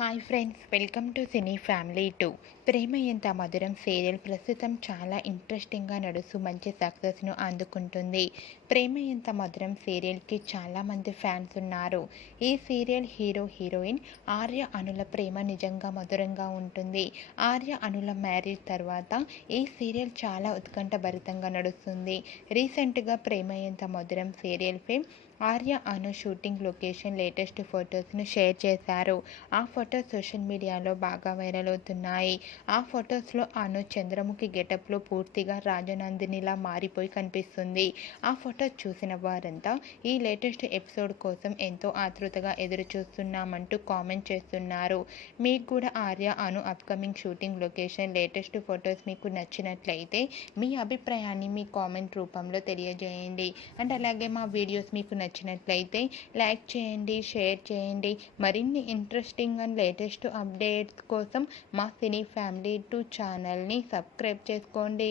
Hi friends, welcome to cine family 2. ప్రేమ ఎంత మధురం serial ప్రస్తుతం చాలా ఇంట్రెస్టింగ్గా నడుస్తూ మంచి సక్సెస్ను అందుకుంటుంది. ప్రేమ ఎంత మధురం సీరియల్కి చాలామంది ఫ్యాన్స్ ఉన్నారు. ఈ సీరియల్ హీరో హీరోయిన్ ఆర్య అనుల ప్రేమ నిజంగా మధురంగా ఉంటుంది. ఆర్య అనుల మ్యారేజ్ తర్వాత ఈ సీరియల్ చాలా ఉత్కంఠభరితంగా నడుస్తుంది. రీసెంట్గా ప్రేమ ఎంత మధురం సీరియల్ ఫేమ్ ఆర్య అను షూటింగ్ లొకేషన్ లేటెస్ట్ ఫొటోస్ను షేర్ చేశారు. ఆ ఫొటోస్ సోషల్ మీడియాలో బాగా వైరల్ అవుతున్నాయి. ఆ ఫొటోస్లో అను చంద్రముఖి గెటప్లో పూర్తిగా రాజనందినిలా మారిపోయి కనిపిస్తుంది. ఆ ఫొటోస్ చూసిన వారంతా ఈ లేటెస్ట్ ఎపిసోడ్ కోసం ఎంతో ఆతృతగా ఎదురు చూస్తున్నామంటూ కామెంట్ చేస్తున్నారు. మీకు కూడా Arya Anu upcoming shooting location latest photos మీకు నచ్చినట్లయితే మీ అభిప్రాయాన్ని మీ కామెంట్ రూపంలో తెలియజేయండి. అండ్ అలాగే మా వీడియోస్ మీకు నచ్చినట్లయితే లైక్ చేయండి, షేర్ చేయండి. మరిన్ని ఇంట్రెస్టింగ్ అండ్ లేటెస్ట్ అప్డేట్స్ కోసం మా సినీ ఫ్యామిలీ 2 ఛానల్ని సబ్స్క్రైబ్ చేసుకోండి.